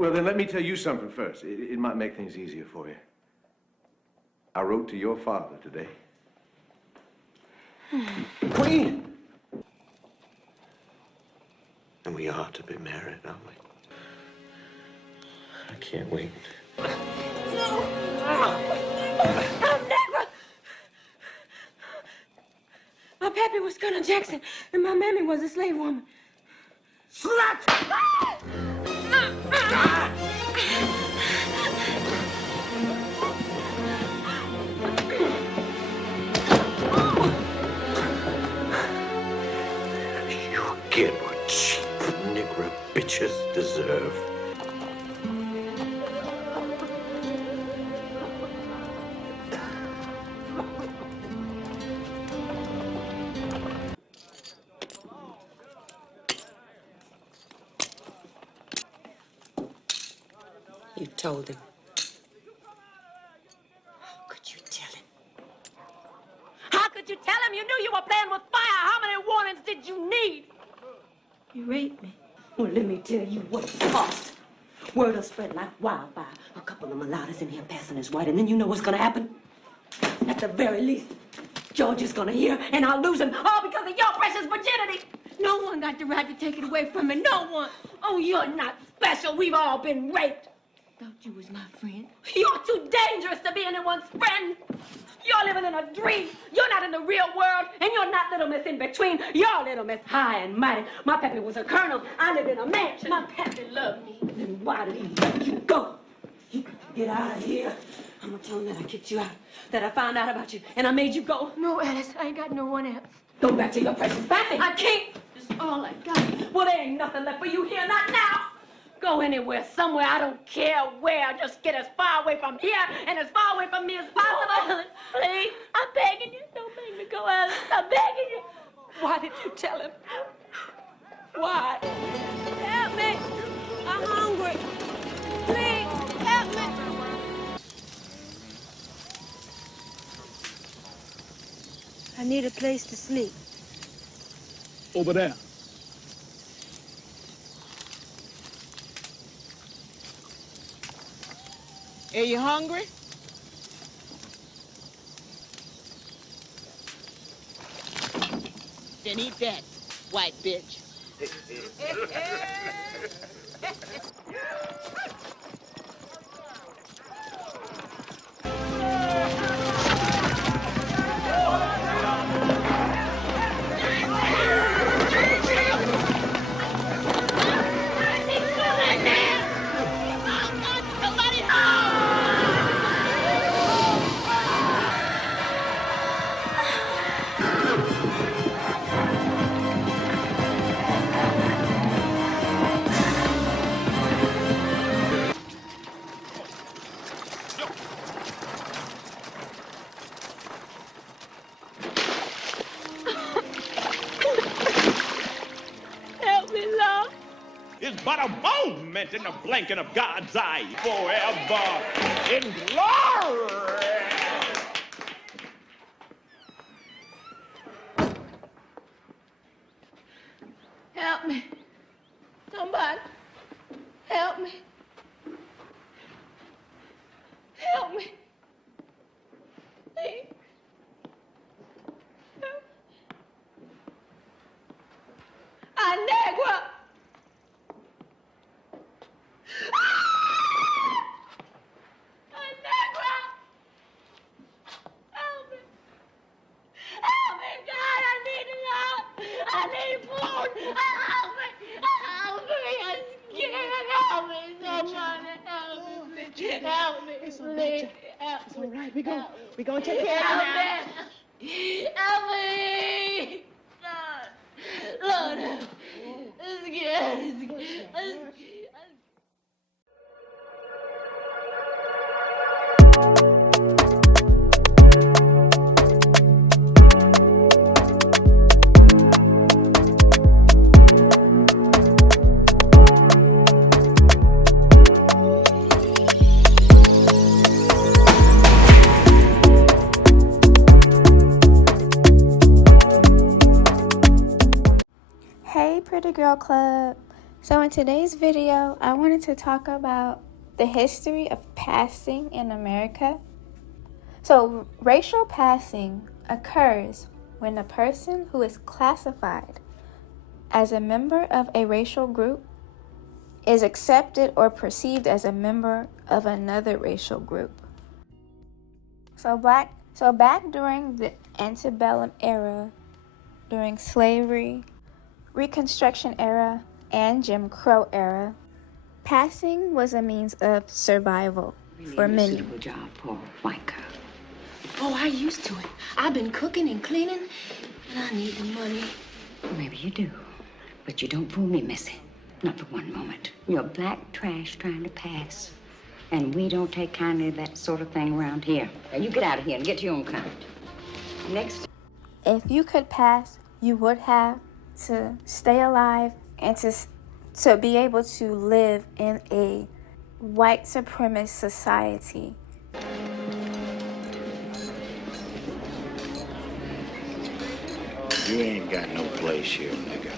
Well, then let me tell you something first. It might make things easier for you. I wrote to your father today. Queen! And we are to be married, aren't we? I can't wait. No! I'm never! My pappy was Colonel Jackson, and my mammy was a slave woman. Slut! You get what cheap Negro bitches deserve. You told him. How could you tell him? How could you tell him? You knew you were playing with fire. How many warnings did you need? You raped me. Well, let me tell you what it cost. Word will spread like wildfire. A couple of mulattoes in here passing as white, and then you know what's gonna happen? At the very least, George is gonna hear, and I'll lose him, all because of your precious virginity. No one got the right to take it away from me. No one. Oh, you're not special. We've all been raped. Thought you was my friend. You're too dangerous to be anyone's friend. You're living in a dream. You're not in the real world, and you're not Little Miss in between. You're Little Miss high and mighty. My pappy was a colonel. I lived in a mansion. My pappy loved me. Then why did he let you go? You could get out of here. I'm gonna tell him that I kicked you out, that I found out about you, and I made you go. No, Alice, I ain't got no one else. Go back to your precious pappy. I can't. It's all I got. Well, there ain't nothing left for you here, not now. Go anywhere, somewhere, I don't care where. Just get as far away from here and as far away from me as possible. Please, I'm begging you. Don't make me go, Alice. I'm begging you. Why did you tell him? Why? Help me. I'm hungry. Please, help me. I need a place to sleep. Over there. Are you hungry? Then eat that, white bitch. But a moment in the blinking of God's eye, forever in glory. Help me. Somebody. Help me. Help me. Please. Help. A Negro. Help me, please. It's all right. We're gonna take care of you now. Help me! Lord, it's good. Hey, Pretty Girl Club. So in today's video, I wanted to talk about the history of passing in America. So racial passing occurs when a person who is classified as a member of a racial group is accepted or perceived as a member of another racial group. So back during the Antebellum era, during slavery, Reconstruction era, and Jim Crow era, passing was a means of survival for many. Suitable job for a white girl. Oh, I used to it. I've been cooking and cleaning, and I need the money. Maybe you do, but you don't fool me, Missy. Not for one moment. You're black trash trying to pass, and we don't take kindly to that sort of thing around here. Now you get out of here and get to your own kind. Next. If you could pass, you would have to stay alive and to be able to live in a white supremacist society. You ain't got no place here, nigga.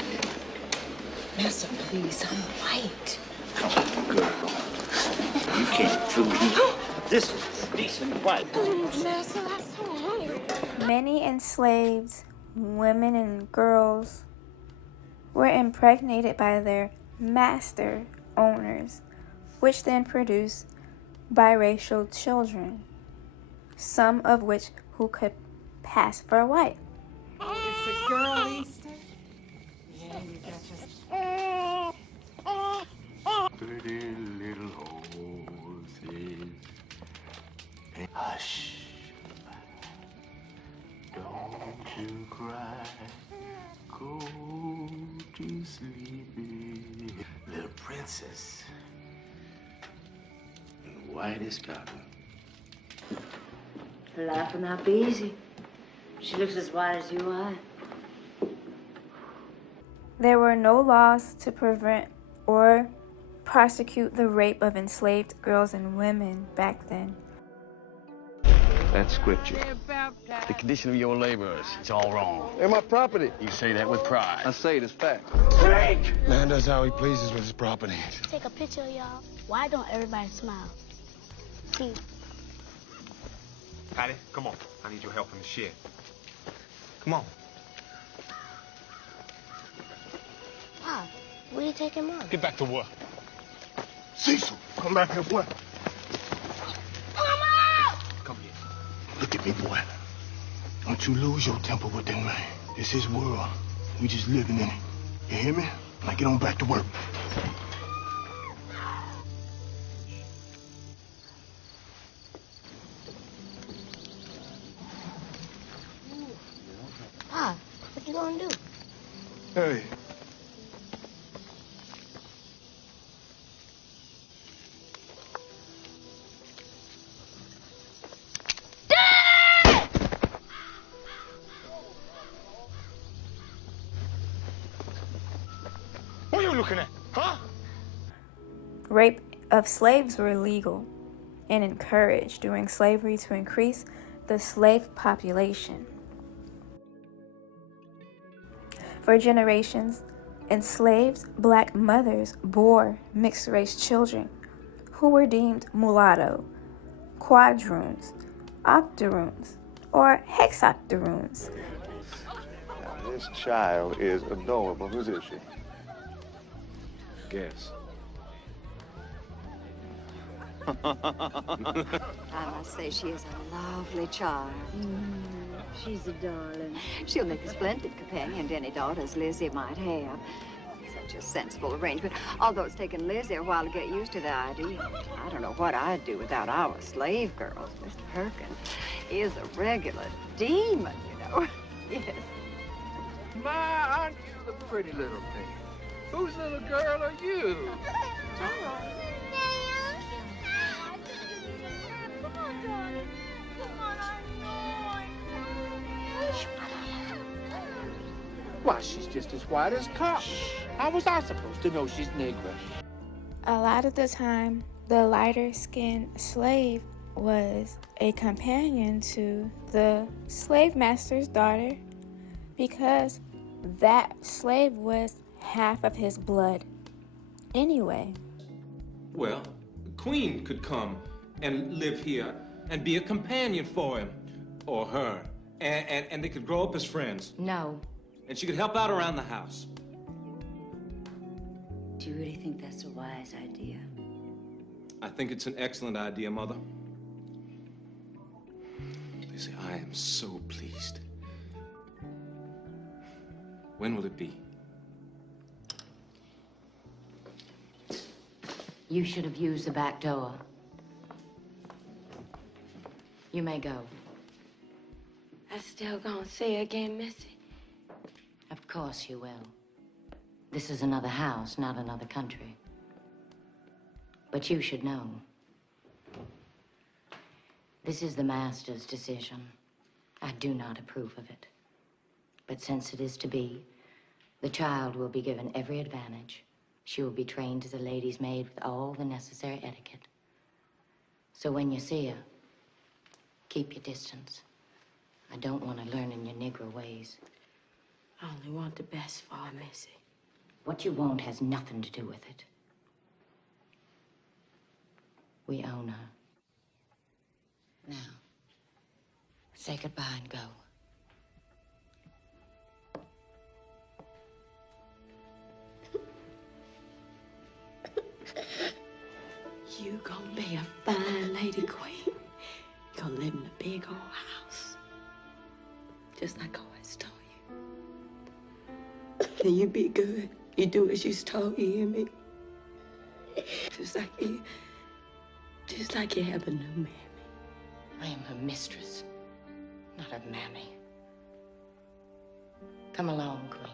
Mister, please, I'm white. Come on, girl. You can't fool me. This is decent white. Please, Master, I'm so hungry. Many enslaved women and girls were impregnated by their master owners, which then produced biracial children, some of which who could pass for white. Oh, it's a girl Easter? Yeah, you betcha. Pretty little horses. Hush. Don't you cry. Go to sleepy. Little princess. And white as cotton. Her life will not be easy. She looks as white as you are. There were no laws to prevent or prosecute the rape of enslaved girls and women back then. That's scripture. The condition of your laborers, it's all wrong. They're my property. You say that with pride. I say it as fact. Man does how he pleases with his property. Take a picture, y'all. Why don't everybody smile? See. Patty, come on. I need your help in the shed. Come on. Pop, where you taking Mom? Get back to work. Cecil, come back here, boy. Mama! Come here. Look at me, boy. Don't you lose your temper with that man. It's his world. We just living in it. You hear me? Now get on back to work. Pop, what you gonna do? Hey. What are you looking at? Huh? Rape of slaves were legal and encouraged during slavery to increase the slave population. For generations, enslaved black mothers bore mixed-race children who were deemed mulatto, quadroons, octoroons, or hexoctoroons. Now, this child is adorable. Whose is she? Guess. I must say she is a lovely child. She's a darling. She'll make a splendid companion to any daughters Lizzie might have. Such a sensible arrangement. Although it's taken Lizzie a while to get used to the idea. I don't know what I'd do without our slave girls. Mr. Perkins is a regular demon, you know. Yes. My, aren't you the pretty little thing? Whose little girl are you? Why, she's just as white as cotton. How was I supposed to know she's Negro? A lot of the time, the lighter-skinned slave was a companion to the slave master's daughter because that slave was half of his blood. anyway? Well, the Queen could come and live here and be a companion for him or her. And they could grow up as friends. No. And she could help out around the house. Do you really think that's a wise idea? I think it's an excellent idea, Mother. Lizzie, I am so pleased. When will it be? You should have used the back door. You may go. I still gonna see her again, Missy? Of course you will. This is another house, not another country. But you should know. This is the master's decision. I do not approve of it. But since it is to be, the child will be given every advantage. She will be trained as a lady's maid with all the necessary etiquette. So when you see her, keep your distance. I don't want to learn in your Negro ways. I only want the best for her, Missy. What you want has nothing to do with it. We own her. Now, say goodbye and go. You gonna be a fine lady, Queen. You gonna live in a big old house. Just like I always told you. And you be good. You do as you're told, you hear me? Just like you have a new mammy. I am her mistress, not her mammy. Come along, Queen.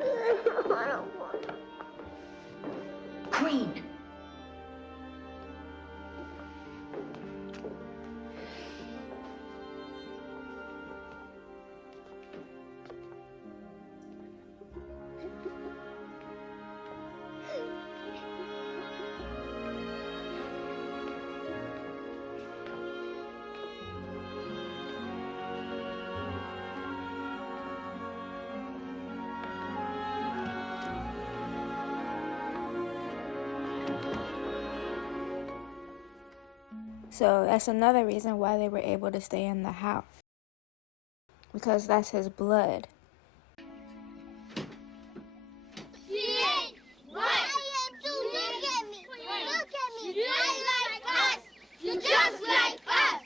I don't want to. Queen! So that's another reason why they were able to stay in the house. Because that's his blood. She ain't right. I am too. Look at me. Look at me. You're not like us. You're just like us.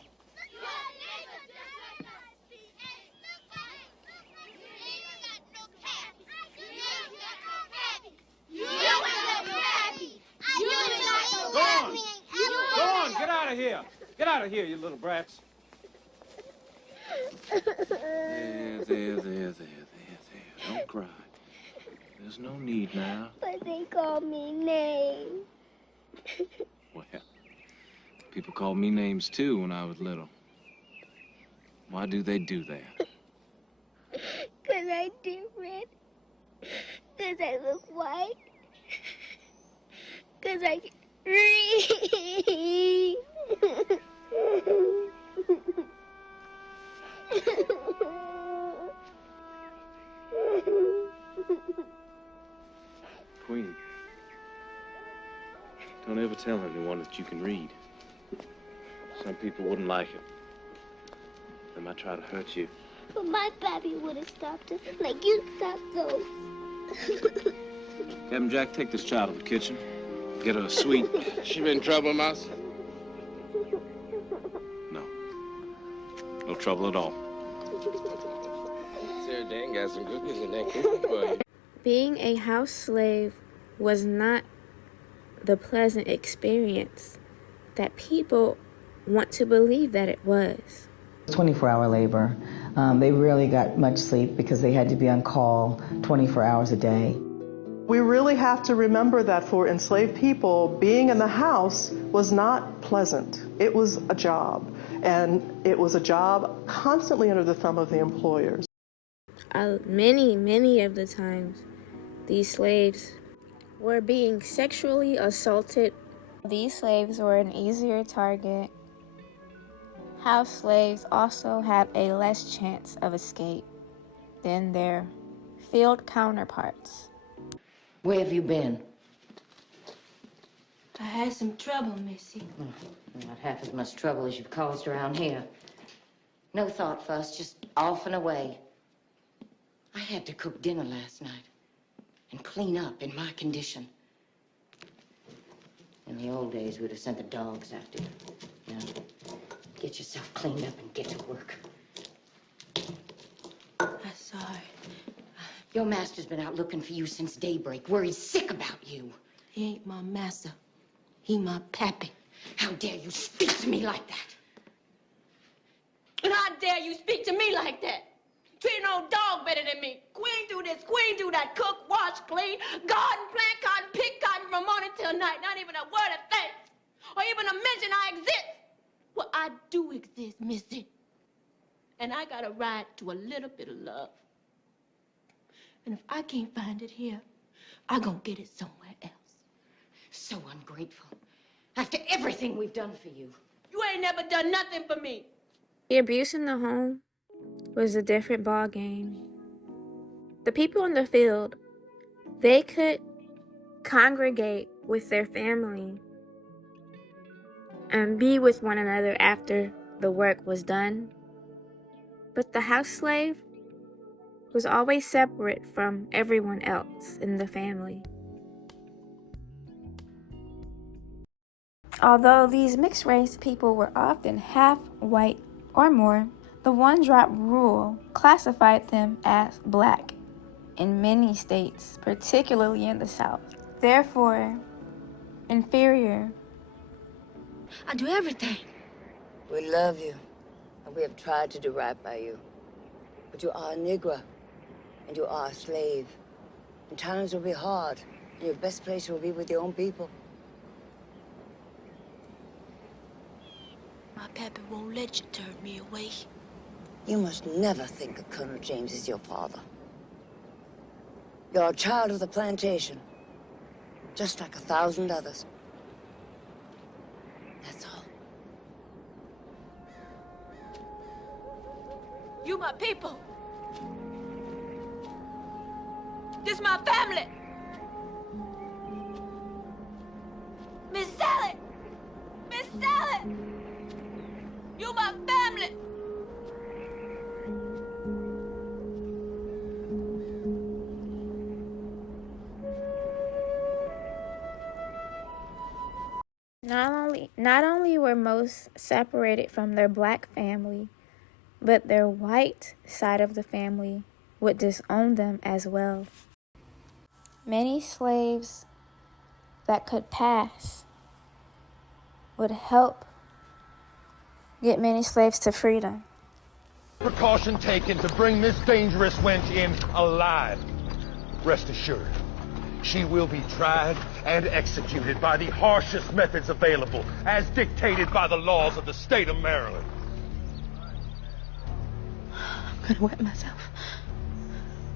Get out of here. Get out of here, you little brats. There. Don't cry. There's no need now. But they call me names. Well, people called me names too when I was little. Why do they do that? 'Cause I'm different. 'Cause I look white. 'Cause I can read. Queen, don't ever tell anyone that you can read. Some people wouldn't like it. They might try to hurt you. But my pappy would have stopped us like you stopped those. Captain Jack, take this child to the kitchen. Get her a sweet. She been in trouble, Mouse? No trouble at all. Sarah Dan got some cookies in that cookie for you. Being a house slave was not the pleasant experience that people want to believe that it was. 24-hour labor. They rarely got much sleep because they had to be on call 24 hours a day. We really have to remember that for enslaved people, being in the house was not pleasant. It was a job, and it was a job constantly under the thumb of the employers. Many of the times, these slaves were being sexually assaulted. These slaves were an easier target. House slaves also have a less chance of escape than their field counterparts. Where have you been? I had some trouble, Missy. Not half as much trouble as you've caused around here. No thought fuss, just off and away. I had to cook dinner last night and clean up in my condition. In the old days, we'd have sent the dogs after you. Now, get yourself cleaned up and get to work. I'm sorry. Your master's been out looking for you since daybreak, worried sick about you. He ain't my master. He my pappy. How dare you speak to me like that? And how dare you speak to me like that? Treat an old dog better than me. Queen do this, queen do that. Cook, wash, clean, garden, plant cotton, pick cotton from morning till night. Not even a word of thanks. Or even a mention I exist. Well, I do exist, Missy. And I got a right to a little bit of love. And if I can't find it here, I'm gonna get it somewhere else. So ungrateful. After everything we've done for you. You ain't never done nothing for me. The abuse in the home was a different ball game. The people in the field, they could congregate with their family and be with one another after the work was done. But the house slave was always separate from everyone else in the family. Although these mixed-race people were often half white or more, the one-drop rule classified them as black in many states, particularly in the South. Therefore, inferior. I do everything. We love you, and we have tried to do right by you. But you are a Negro, and you are a slave. And times will be hard, and your best place will be with your own people. My pappy won't let you turn me away. You must never think of Colonel James as your father. You're a child of the plantation, just like 1,000 others. That's all. You my people. This my family. Miss Sally. Miss Sally. You my family. Not only were most separated from their black family, but their white side of the family would disown them as well. Many slaves that could pass would help get many slaves to freedom. Precaution taken to bring this dangerous wench in alive. Rest assured, she will be tried and executed by the harshest methods available, as dictated by the laws of the state of Maryland. I'm gonna wet myself.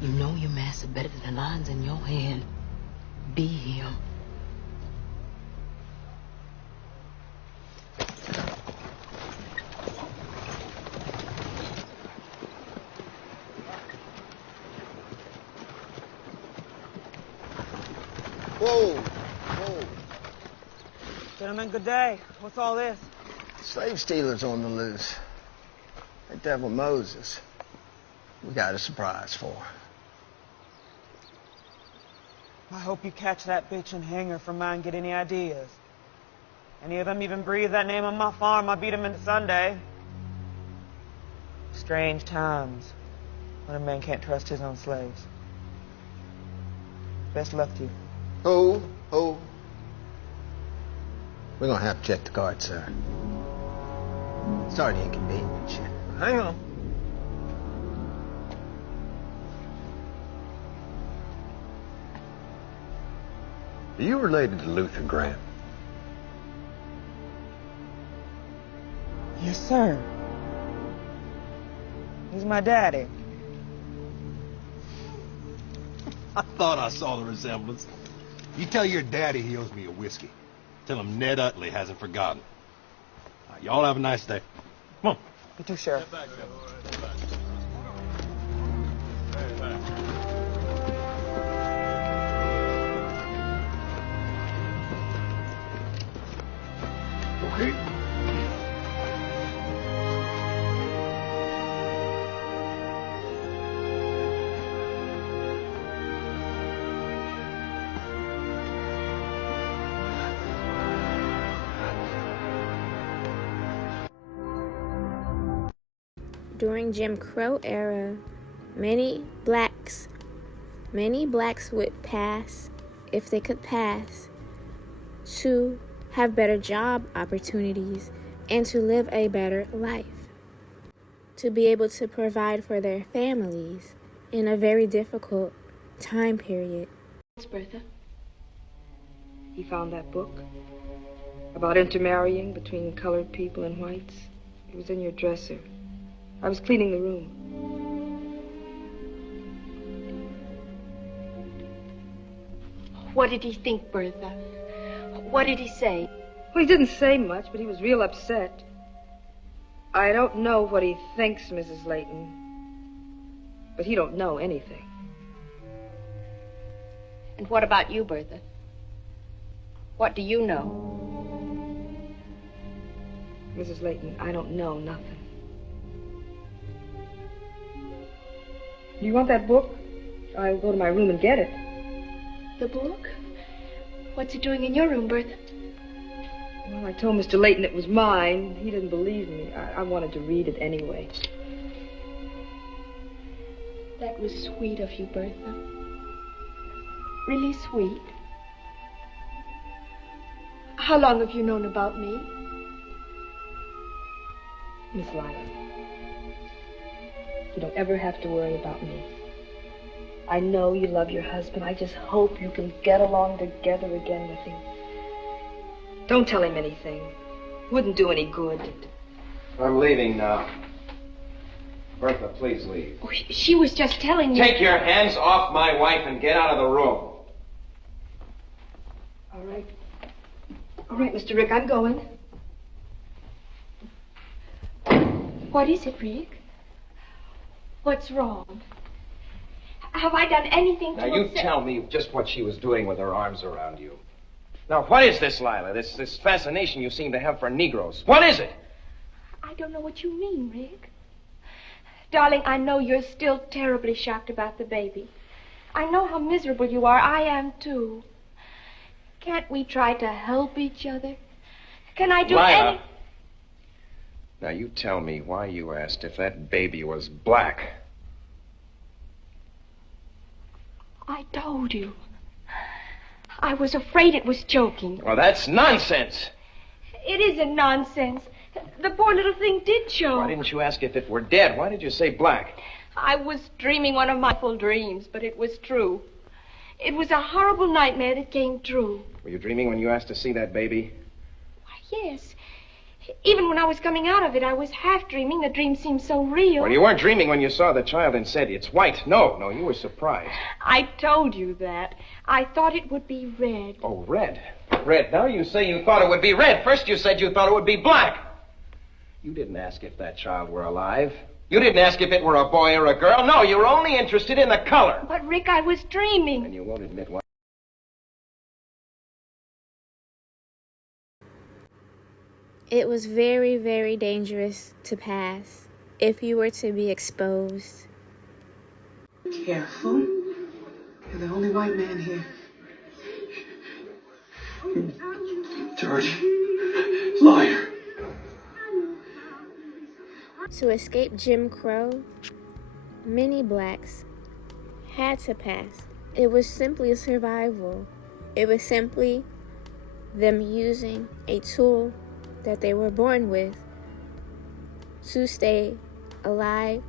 You know your master better than the lines in your hand. Be him. Whoa, whoa. Gentlemen, good day. What's all this? Slave stealers on the loose. That devil Moses. We got a surprise for her. I hope you catch that bitch and hang her for mine. Get any ideas? Any of them even breathe that name on my farm, I beat them into Sunday. Strange times when a man can't trust his own slaves. Best luck to you. Ho. We're gonna have to check the card, sir. Sorry to inconvenience you. Hang on. Are you related to Luther Grant? Yes, sir. He's my daddy. I thought I saw the resemblance. You tell your daddy he owes me a whiskey. Tell him Ned Utley hasn't forgotten. Y'all have a nice day. Come on. You too, Sheriff. During Jim Crow era, many blacks would pass, if they could pass, to have better job opportunities and to live a better life, to be able to provide for their families in a very difficult time period. Bertha, you found that book about intermarrying between colored people and whites. It was in your dresser. I was cleaning the room. What did he think, Bertha? What did he say? Well, he didn't say much, but he was real upset. I don't know what he thinks, Mrs. Layton, but he don't know anything. And what about you, Bertha? What do you know? Mrs. Layton, I don't know nothing. Do you want that book? I'll go to my room and get it. The book? What's it doing in your room, Bertha? Well, I told Mr. Layton it was mine. He didn't believe me. I wanted to read it anyway. That was sweet of you, Bertha. Really sweet. How long have you known about me? Miss Lila, you don't ever have to worry about me. I know you love your husband. I just hope you can get along together again with him. Don't tell him anything. Wouldn't do any good. I'm leaving now. Bertha, please leave. Oh, she was just telling you. Take your hands off my wife and get out of the room. All right. All right, Mr. Rick, I'm going. What is it, Rick? What's wrong? Have I done anything to Now, you upset... tell me just what she was doing with her arms around you. Now, what is this, Lila? This fascination you seem to have for Negroes. What is it? I don't know what you mean, Rick. Darling, I know you're still terribly shocked about the baby. I know how miserable you are. I am, too. Can't we try to help each other? Can I do Lila. any... Now, you tell me why you asked if that baby was black. I told you. I was afraid it was joking. Well, that's nonsense. It isn't nonsense. The poor little thing did show. Why didn't you ask if it were dead? Why did you say black? I was dreaming one of my full dreams, but it was true. It was a horrible nightmare that came true. Were you dreaming when you asked to see that baby? Why, yes. Even when I was coming out of it, I was half dreaming. The dream seemed so real. Well, you weren't dreaming when you saw the child and said, it's white. No, you were surprised. I told you that. I thought it would be red. Oh, red. Red. Now you say you thought it would be red. First you said you thought it would be black. You didn't ask if that child were alive. You didn't ask if it were a boy or a girl. No, you were only interested in the color. But, Rick, I was dreaming. And you won't admit what. It was very, very dangerous to pass if you were to be exposed. Careful. You're the only white man here. George, liar. To escape Jim Crow, many blacks had to pass. It was simply a survival. It was simply them using a tool that they were born with to stay alive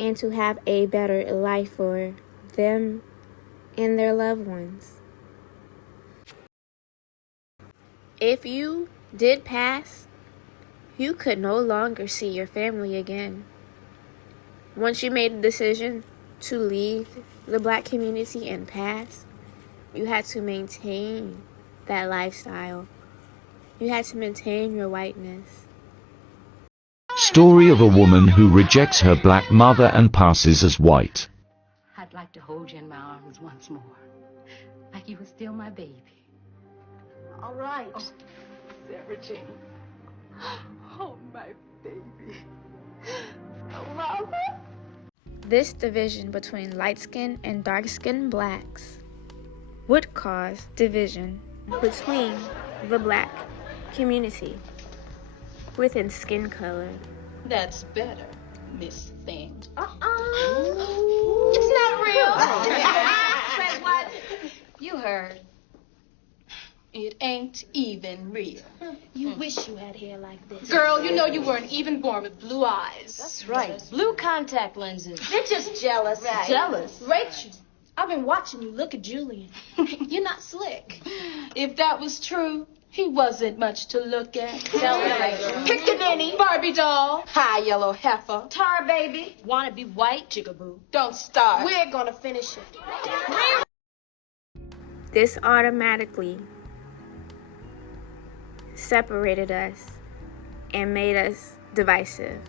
and to have a better life for them and their loved ones. If you did pass, you could no longer see your family again. Once you made the decision to leave the black community and pass, you had to maintain that lifestyle. You had to maintain your whiteness. Story of a woman who rejects her black mother and passes as white. I'd like to hold you in my arms once more, like you were still my baby. All right. Oh, Sarah Jane. Oh, my baby. Mama. This division between light-skinned and dark-skinned blacks would cause division between the black community within skin color. That's better. Miss Thing. It's not real. Said what? You heard. It ain't even real. You wish you had hair like this. Girl, you know you weren't even born with blue eyes. That's right. Blue contact lenses. They're just jealous. Right. Jealous? Rachel, I've been watching you look at Julian. You're not slick. If that was true, he wasn't much to look at. Tell me, Rachel. Pickaninny. Barbie doll. High yellow heifer. Tar baby. Wanna be white, jigaboo. Don't start. We're gonna finish it. This automatically separated us and made us divisive.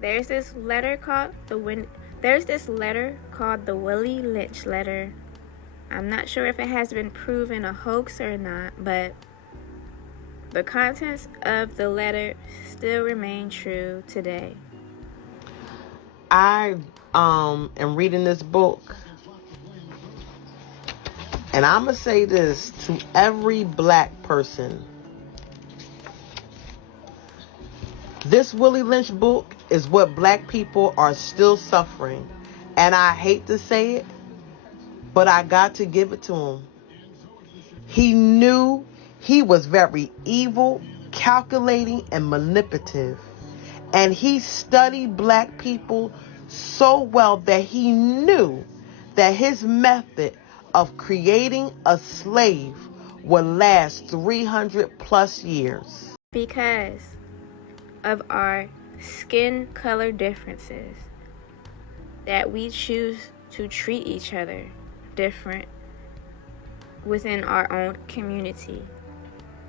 There's this letter called the Willie Lynch letter. I'm not sure if it has been proven a hoax or not, but the contents of the letter still remain true today. I am reading this book, and I'm going to say this to every black person. This Willie Lynch book is what black people are still suffering. And I hate to say it, but I got to give it to him. He knew he was very evil, calculating, and manipulative. And he studied black people so well that he knew that his method of creating a slave would last 300 plus years. Because of our skin color differences, that we choose to treat each other different within our own community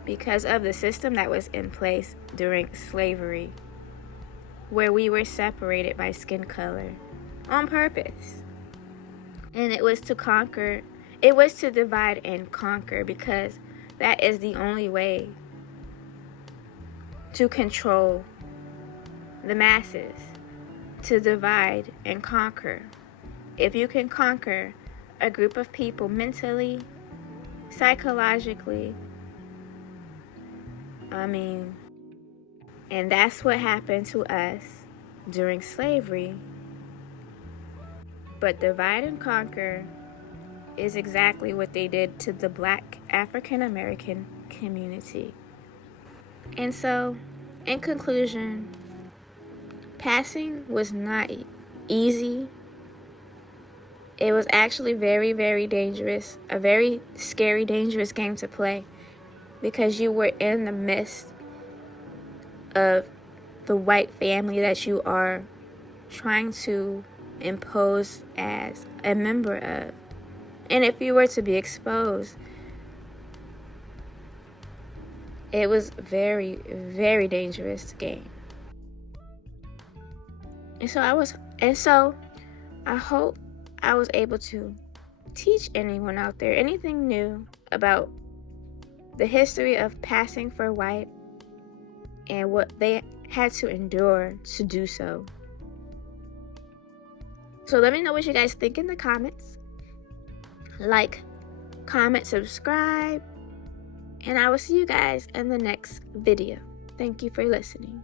because of the system that was in place during slavery, where we were separated by skin color on purpose. And it was to divide and conquer, because that is the only way to control the masses, to divide and conquer. If you can conquer a group of people mentally, psychologically, and that's what happened to us during slavery. But divide and conquer is exactly what they did to the black African American community. And so, in conclusion, passing was not easy. It was actually very, very dangerous, a very scary, dangerous game to play, because you were in the midst of the white family that you are trying to impose as a member of. And if you were to be exposed, it was very, very dangerous game. And so I hope I was able to teach anyone out there anything new about the history of passing for white and what they had to endure to do so. So let me know what you guys think in the comments. Like, comment, subscribe, and I will see you guys in the next video. Thank you for listening.